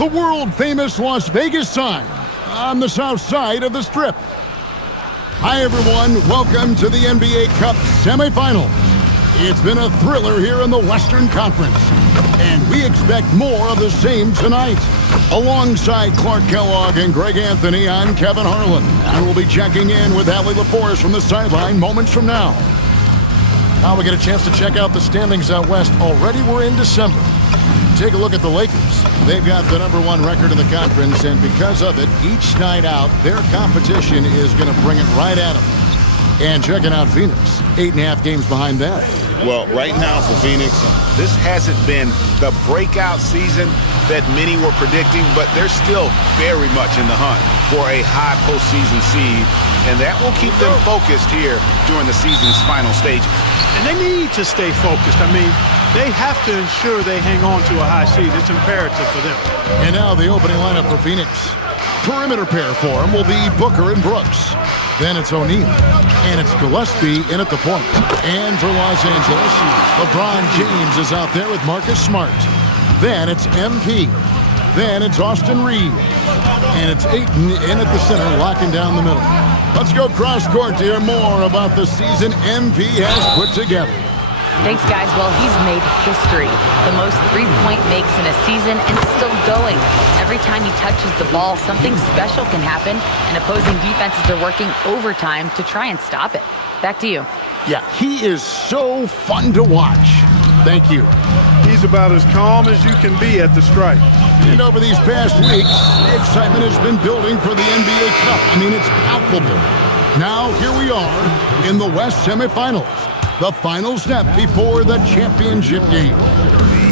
the world-famous Las Vegas sign on the south side of the Strip. Hi, everyone. Welcome to the NBA Cup semifinals. It's been a thriller here in the Western Conference, and we expect more of the same tonight. Alongside Clark Kellogg and Greg Anthony, I'm Kevin Harlan, and we'll be checking in with Allie LaForce from the sideline moments from now. Now we get a chance to check out the standings out west. Already we're in December. Take a look at the Lakers. They've got the #1 record in the conference, and because of it, each night out, their competition is going to bring it right at them. And checking out Phoenix, 8.5 games behind that. Well, right now for Phoenix, this hasn't been the breakout season that many were predicting, but they're still very much in the hunt for a high postseason seed, and that will keep them focused here during the season's final stages. And they need to stay focused. I mean, they have to ensure they hang on to a high seed. It's imperative for them. And now the opening lineup for Phoenix. Perimeter pair for him will be Booker and Brooks. Then it's O'Neal. And it's Gillespie in at the point. And for Los Angeles, LeBron James is out there with Marcus Smart. Then it's MP. Then it's Austin Reeves. And it's Ayton in at the center, locking down the middle. Let's go cross court to hear more about the season MP has put together. Thanks, guys. Well, he's made history. The most three-point makes in a season and still going. Every time he touches the ball, something special can happen, and opposing defenses are working overtime to try and stop it. Back to you. Yeah, he is so fun to watch. Thank you. He's about as calm as you can be at the stripe. And over these past weeks, the excitement has been building for the NBA Cup. I mean, it's palpable. Now, here we are in the West semifinals. The final step before the championship game.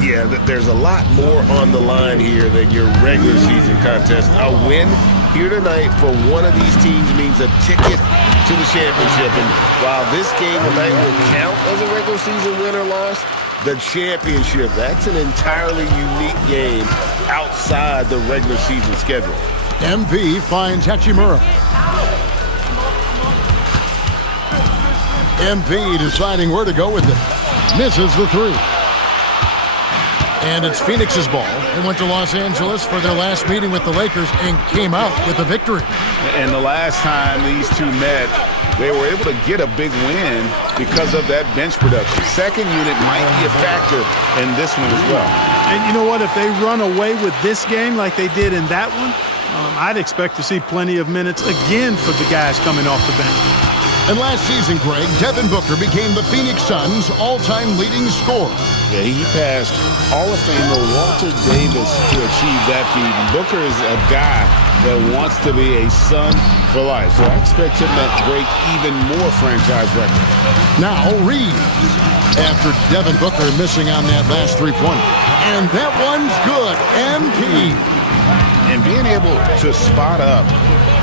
Yeah, there's a lot more on the line here than your regular season contest. A win here tonight for one of these teams means a ticket to the championship. And while this game tonight will count as a regular season win or loss, the championship, that's an entirely unique game outside the regular season schedule. MP finds Hachimura. MP deciding where to go with it. Misses the three. And it's Phoenix's ball. They went to Los Angeles for their last meeting with the Lakers and came out with a victory. And the last time these two met, they were able to get a big win because of that bench production. Second unit might be a factor in this one as well. And you know what? If they run away with this game like they did in that one, I'd expect to see plenty of minutes again for the guys coming off the bench. And last season, Greg, Devin Booker became the Phoenix Suns' all-time leading scorer. Yeah, he passed Hall of Famer Walter Davis to achieve that feat. Booker is a guy that wants to be a Sun for life, so I expect him to break even more franchise records. Now Reeves, after Devin Booker missing on that last three-pointer. And that one's good. MP. And being able to spot up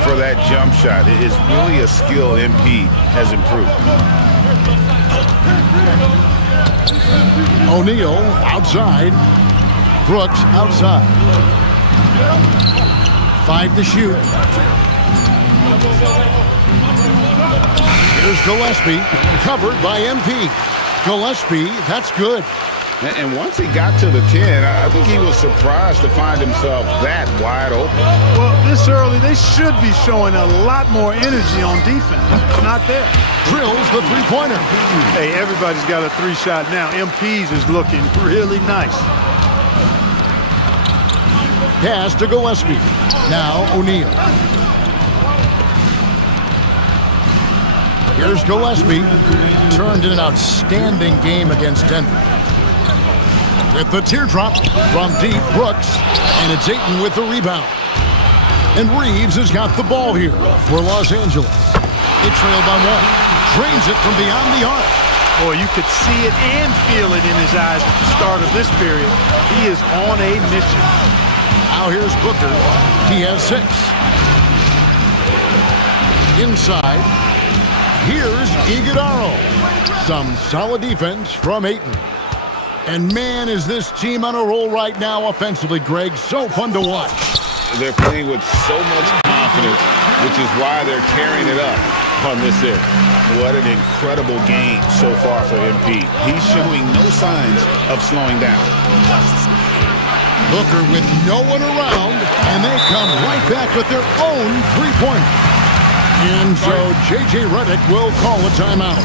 for that jump shot is really a skill MP has improved. O'Neal outside. Brooks outside. 5 to shoot. Here's Gillespie, covered by MP. Gillespie, that's good. And once he got to the 10, I think he was surprised to find himself that wide open. Well, this early, they should be showing a lot more energy on defense. It's not there. Drills the three-pointer. Hey, everybody's got a three-shot now. MP's is looking really nice. Pass to Gillespie. Now O'Neal. Here's Gillespie. Turned in an outstanding game against Denver. With the teardrop from deep, Brooks, and it's Ayton with the rebound. And Reeves has got the ball here for Los Angeles. They trail by 1. Drains it from beyond the arc. Boy, you could see it and feel it in his eyes at the start of this period. He is on a mission. Now here's Booker. He has 6. Inside. Here's Iguodala. Some solid defense from Ayton. And man, is this team on a roll right now offensively, Greg. So fun to watch. They're playing with so much confidence, which is why they're tearing it up on this end. What an incredible game so far for MP. He's showing no signs of slowing down. Booker with no one around, and they come right back with their own three-pointer. And so J.J. Redick will call a timeout.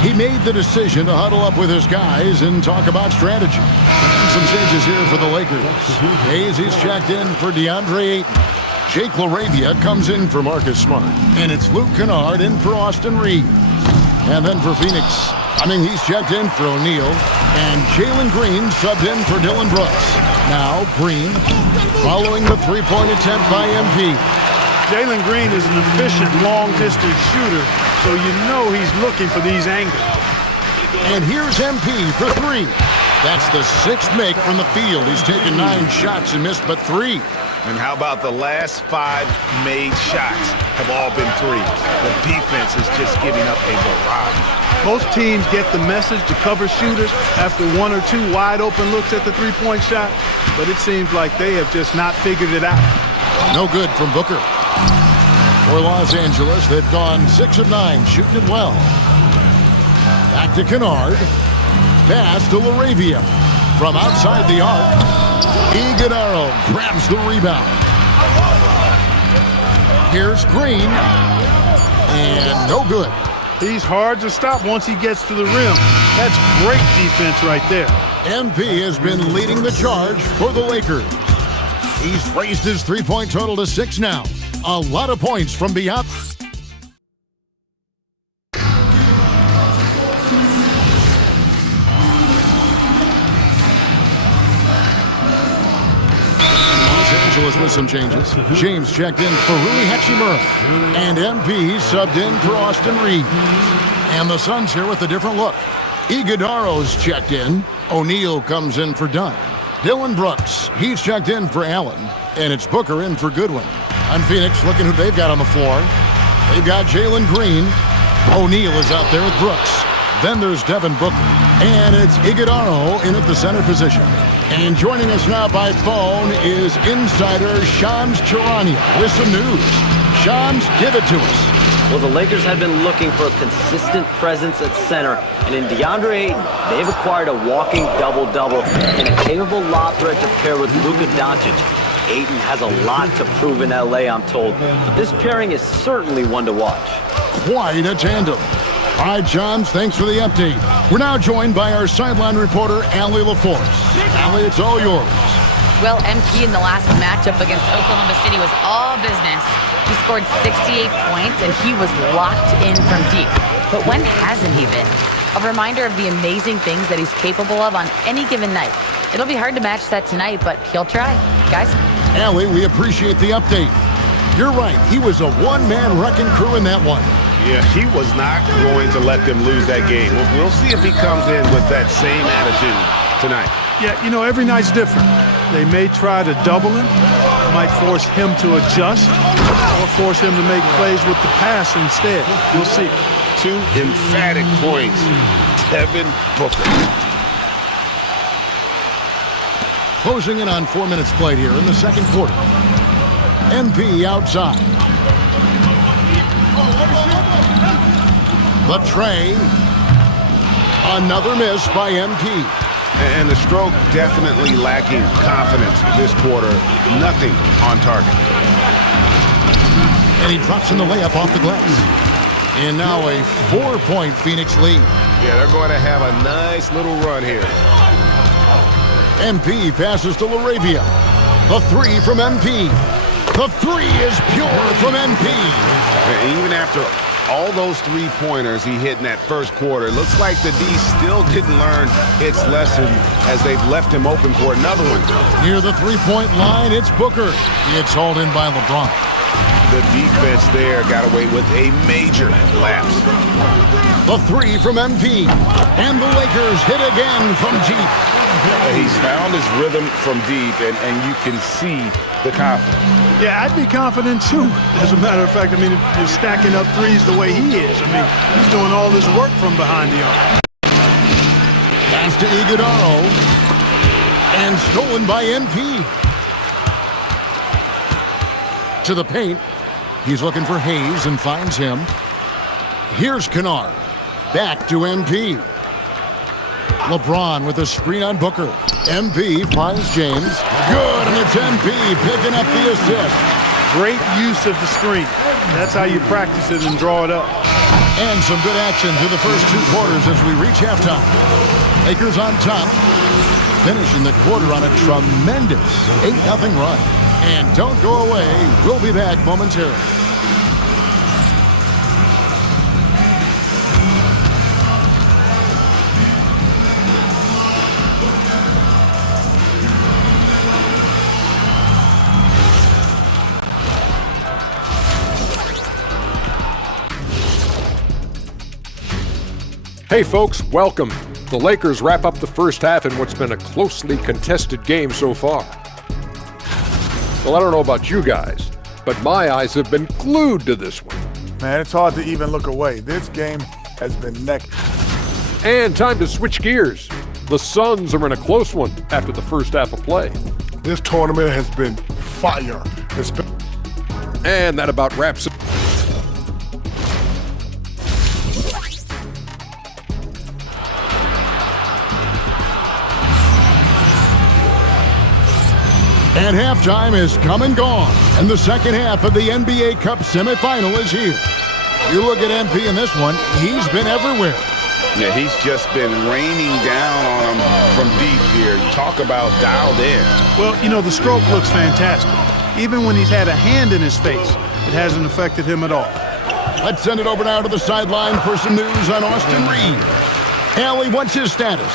He made the decision to huddle up with his guys and talk about strategy. And some changes here for the Lakers. Hayes, he's checked in for DeAndre Ayton. Jake LaRavia comes in for Marcus Smart. And it's Luke Kennard in for Austin Reeves. And then for Phoenix, he's checked in for O'Neal. And Jalen Green subbed in for Dillon Brooks. Now Green following the three-point attempt by MP. Jalen Green is an efficient long-distance shooter, so you know he's looking for these angles. And here's MP for three. That's the sixth make from the field. He's taken 9 shots and missed but 3. And how about the last 5 made shots have all been threes? The defense is just giving up a barrage. Most teams get the message to cover shooters after 1 or 2 wide-open looks at the three-point shot, but it seems like they have just not figured it out. No good from Booker. For Los Angeles, they've gone 6 of 9, shooting it well. Back to Kennard. Pass to LaRavia. From outside the arc, Iguodala grabs the rebound. Here's Green. And no good. He's hard to stop once he gets to the rim. That's great defense right there. MP has been leading the charge for the Lakers. He's raised his three-point total to 6 now. A lot of points from beyond. Los Angeles with some changes. James checked in for Rui Hachimura. And MP subbed in for Austin Reeves. And the Suns here with a different look. Iguodala's checked in. O'Neal comes in for Dunn. Dillon Brooks, he's checked in for Allen. And it's Booker in for Goodwin. On Phoenix, looking who they've got on the floor. They've got Jalen Green. O'Neal is out there with Brooks. Then there's Devin Booker. And it's Iguodala in at the center position. And joining us now by phone is insider Shams Charania with some news. Shams, give it to us. Well, the Lakers have been looking for a consistent presence at center, and in DeAndre Ayton, they've acquired a walking double-double and a capable lob threat to pair with Luka Doncic. Ayton has a lot to prove in L.A., I'm told, but this pairing is certainly one to watch. Quite a tandem. All right, Johns, thanks for the update. We're now joined by our sideline reporter, Allie LaForce. Allie, it's all yours. Well, MP in the last matchup against Oklahoma City was all business. He scored 68 points, and he was locked in from deep. But when hasn't he been? A reminder of the amazing things that he's capable of on any given night. It'll be hard to match that tonight, but he'll try. Guys? Allie, we appreciate the update. You're right. He was a one-man wrecking crew in that one. Yeah, he was not going to let them lose that game. We'll see if he comes in with that same attitude tonight. Yeah, you know, every night's different. They may try to double him, might force him to adjust, or force him to make plays with the pass instead. We'll see. 2 emphatic points. Devin Booker. Closing in on 4 minutes played here in the second quarter. MP outside. The tray. Another miss by MP. And the stroke definitely lacking confidence this quarter. Nothing on target. And he drops in the layup off the glass. And now a 4-point Phoenix lead. Yeah, they're going to have a nice little run here. MP passes to LaRavia. The 3 from MP. The 3 is pure from MP. And even after all those 3-pointers he hit in that first quarter, it looks like the D still didn't learn its lesson as they've left him open for another one. Near the 3-point line, it's Booker. It's hauled in by LeBron. The defense there got away with a major lapse. The 3 from MP. And the Lakers hit again from deep. He's found his rhythm from deep, and you can see the confidence. Yeah, I'd be confident too. As a matter of fact, I mean, if you're stacking up threes the way he is, I mean, he's doing all this work from behind the arc. Pass to Iguodala. And stolen by MP. To the paint. He's looking for Hayes and finds him. Here's Kennard. Back to MP. LeBron with a screen on Booker. MP finds James. Good, and it's MP picking up the assist. Great use of the screen. That's how you practice it and draw it up. And some good action through the first 2 quarters as we reach halftime. Lakers on top, finishing the quarter on a tremendous 8-0 run. And don't go away. We'll be back momentarily. Hey folks, welcome. The Lakers wrap up the first half in what's been a closely contested game so far. Well, I don't know about you guys, but my eyes have been glued to this one. Man, it's hard to even look away. This game has been neck. And time to switch gears. The Suns are in a close one after the first half of play. This tournament has been fire. And that about wraps it. And halftime is come and gone, and the second half of the NBA Cup semifinal is here. You look at MP in this one, he's been everywhere. Yeah, he's just been raining down on him from deep here. Talk about dialed in. Well, you know, the stroke looks fantastic. Even when he's had a hand in his face, it hasn't affected him at all. Let's send it over now to the sideline for some news on Austin Reed. Allie, what's his status?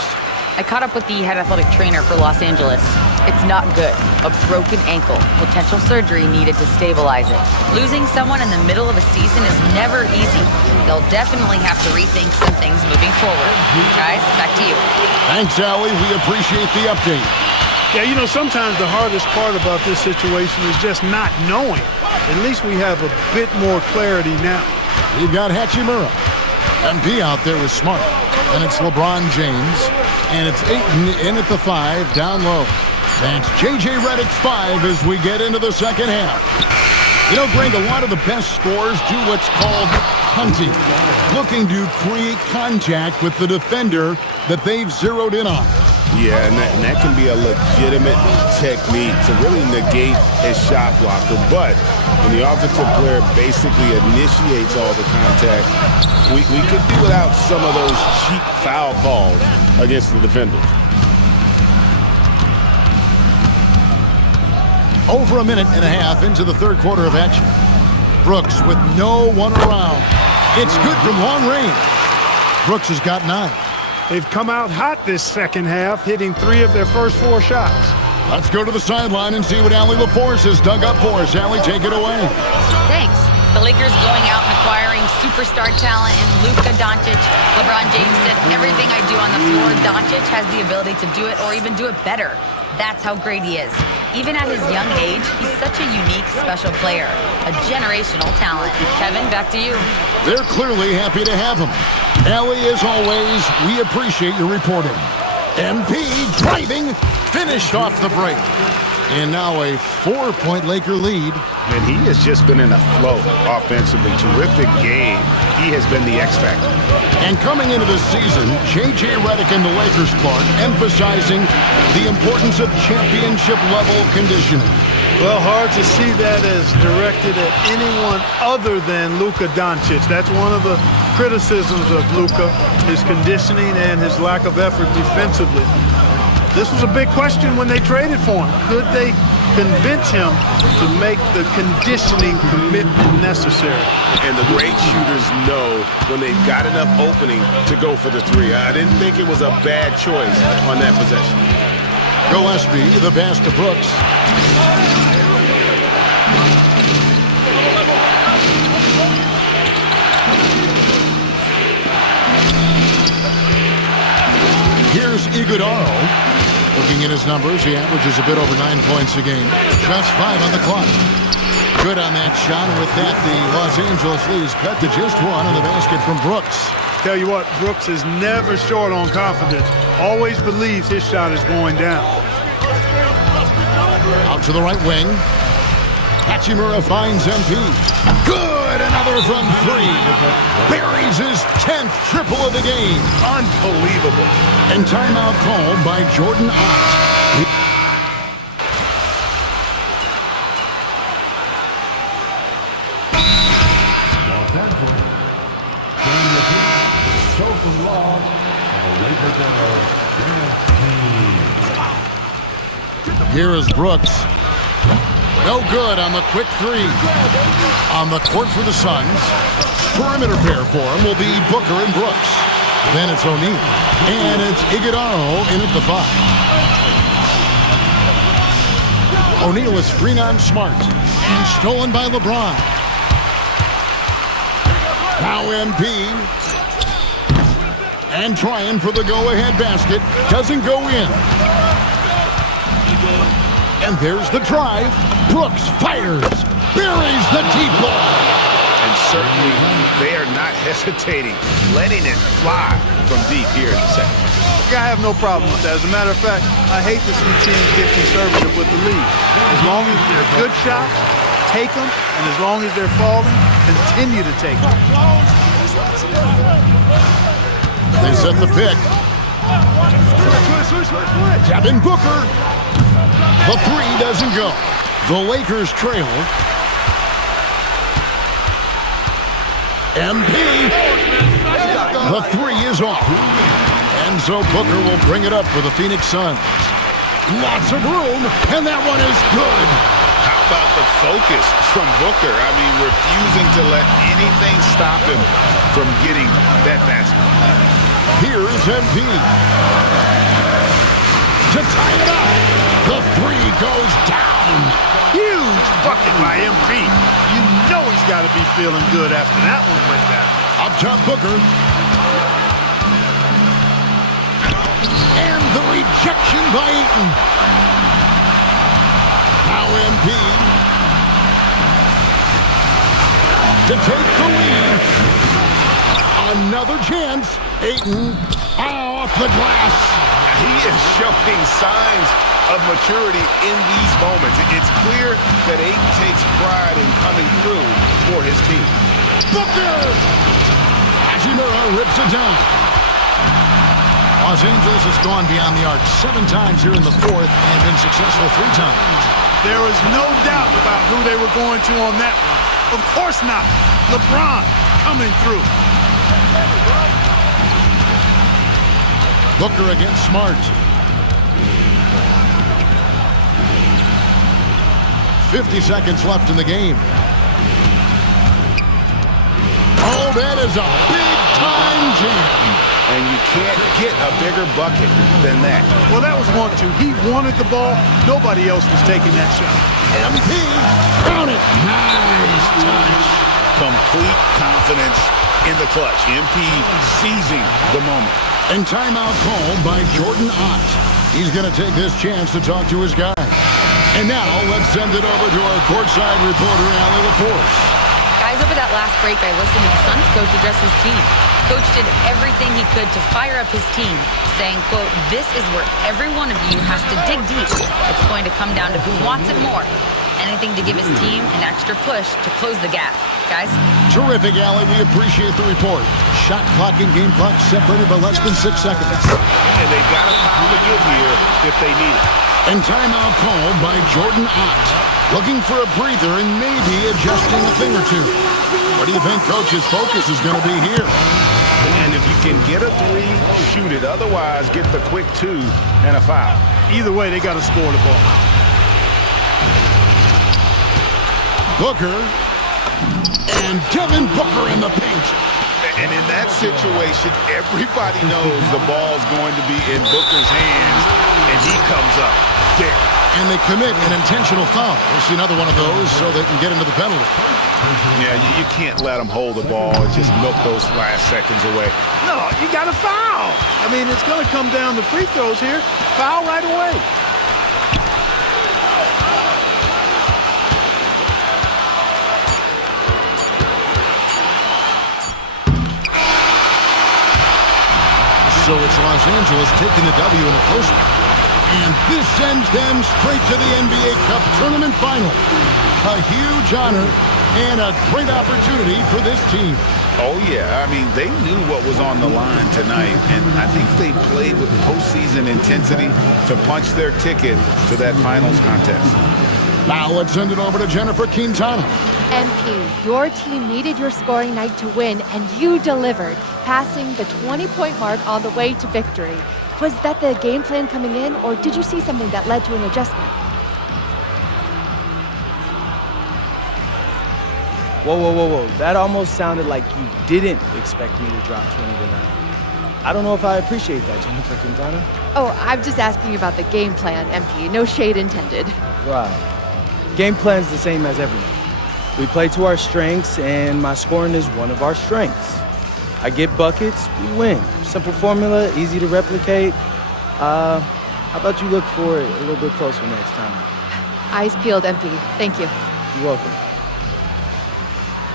I caught up with the head athletic trainer for Los Angeles. It's not good. A broken ankle. Potential surgery needed to stabilize it. Losing someone in the middle of a season is never easy. They'll definitely have to rethink some things moving forward. Guys, back to you. Thanks, Allie. We appreciate the update. Yeah, you know, sometimes the hardest part about this situation is just not knowing. At least we have a bit more clarity now. You've got Hachimura. MP out there is smart. And it's LeBron James. And it's Ayton in at the 5, down low. That's J.J. Redick's 5 as we get into the second half. You know, Greg, a lot of the best scorers do what's called hunting, looking to create contact with the defender that they've zeroed in on. Yeah, and that can be a legitimate technique to really negate a shot blocker. But when the offensive player basically initiates all the contact, we could do without some of those cheap foul calls against the defenders. Over a minute and a half into the third quarter of action. Brooks with no one around. It's good from long range. Brooks has got 9. They've come out hot this second half, hitting 3 of their first 4 shots. Let's go to the sideline and see what Allie LaForce has dug up for us. Allie, take it away. Thanks. The Lakers going out and acquiring superstar talent in Luka Doncic. LeBron James said, everything I do on the floor, Doncic has the ability to do it or even do it better. That's how great he is. Even at his young age, he's such a unique, special player. A generational talent. Kevin, back to you. They're clearly happy to have him. Allie, as always, we appreciate your reporting. MP driving, finished off the break. And now a 4-point Laker lead. And he has just been in a flow offensively. Terrific game. He has been the X factor. And coming into this season, J.J. Redick and the Lakers, Clark, emphasizing the importance of championship-level conditioning. Well, hard to see that as directed at anyone other than Luka Doncic. That's one of the criticisms of Luka, his conditioning and his lack of effort defensively. This was a big question when they traded for him. Could they convince him to make the conditioning commitment necessary? And the great shooters know when they've got enough opening to go for the 3. I didn't think it was a bad choice on that possession. Gillespie, the pass to Brooks. Here's Iguodala. Looking at his numbers, he averages a bit over 9 points a game. Just 5 on the clock. Good on that shot, and with that, the Los Angeles Leafs cut to just 1 on the basket from Brooks. Tell you what, Brooks is never short on confidence. Always believes his shot is going down. Out to the right wing. Hachimura finds MP. Good! Another Booker from three. Buries his 10th triple of the game. Unbelievable. And timeout called by Jordan Ott. Here is Brooks. No good on the quick three. On the court for the Suns. Perimeter pair for him will be Booker and Brooks. Then it's O'Neal. And it's Iguodala in at the 5. O'Neal is screen on Smart. And stolen by LeBron. Now MP. And trying for the go-ahead basket. Doesn't go in. And there's the drive. Brooks fires. Buries the deep ball. And certainly they are not hesitating, letting it fly from deep here in the second. I have no problem with that. As a matter of fact, I hate to see teams get conservative with the lead. As long as they're good shots, take them. And as long as they're falling, continue to take them. They set the pick. Devin Booker. The three doesn't go. The Lakers trail. MP. The three is off. And so Booker will bring it up for the Phoenix Suns. Lots of room, and that one is good. How about the focus from Booker? I mean, refusing to let anything stop him from getting that basket. Here's MP. To tie it up. The three goes down. Huge bucket by MP. You know he's got to be feeling good after that one went down. Up top, Booker. And the rejection by Ayton. Now MP. To take the lead. Another chance. Ayton. Off the glass. He is showing signs of maturity in these moments. It's clear that Ayton takes pride in coming through for his team. Booker! Hachimura rips it down. Los Angeles has gone beyond the arc 7 times here in the fourth and been successful 3 times. There was no doubt about who they were going to on that one. Of course not. LeBron coming through. Booker against Smart. 50 seconds left in the game. Oh, that is a big-time jam. And you can't get a bigger bucket than that. Well, that was 1-2. He wanted the ball. Nobody else was taking that shot. MP, count it. Nice touch. Complete confidence in the clutch. MP seizing the moment. And timeout called by Jordan Ott. He's going to take this chance to talk to his guy. And now let's send it over to our courtside reporter, Allie LaForce. Guys, over that last break, I listened to the Suns coach address his team. Coach did everything he could to fire up his team, saying, quote, "This is where every one of you has to dig deep. It's going to come down to who wants it more. Anything to give his team an extra push to close the gap." Guys? Terrific, Allie. We appreciate the report. Shot clock and game clock separated by less than 6 seconds. And they've got a foul to give here if they need it. And timeout called by Jordan Ott. Looking for a breather and maybe adjusting a thing or two. What do you think Coach's focus is going to be here? And if you can get a 3, shoot it. Otherwise, get the quick 2 and a foul. Either way, they got to score the ball. Booker. And Devin Booker in the paint. And in that situation, everybody knows the ball's going to be in Booker's hands, and he comes up big. And they commit an intentional foul. We'll see another one of those so they can get into the penalty. Yeah, you can't let them hold the ball and just milk those last seconds away. No, you got to foul. I mean, it's going to come down to free throws here. Foul right away. So it's Los Angeles taking the W in a close one. And this sends them straight to the NBA Cup Tournament Final. A huge honor And a great opportunity for this team. Oh, yeah. I mean, they knew what was on the line tonight, and I think they played with postseason intensity to punch their ticket to that finals contest. Now let's send it over to Jennifer Quintana. MP, your team needed your scoring night to win, and you delivered, passing the 20-point mark on the way to victory. Was that the game plan coming in, or did you see something that led to an adjustment? Whoa. That almost sounded like you didn't expect me to drop 20 tonight. I don't know if I appreciate that, Jennifer Quintana. Oh, I'm just asking about the game plan, MP. No shade intended. Right. Game plan's the same as everyone. We play to our strengths, and my scoring is one of our strengths. I get buckets, we win. Simple formula, easy to replicate. How about you look for it a little bit closer next time? Eyes peeled, MP. Thank you. You're welcome.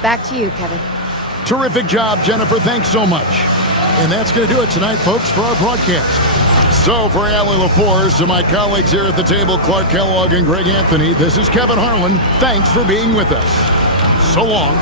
Back to you, Kevin. Terrific job, Jennifer. Thanks so much. And that's going to do it tonight, folks, for our broadcast. So for Allie LaForce and my colleagues here at the table, Clark Kellogg and Greg Anthony, this is Kevin Harlan. Thanks for being with us. So long.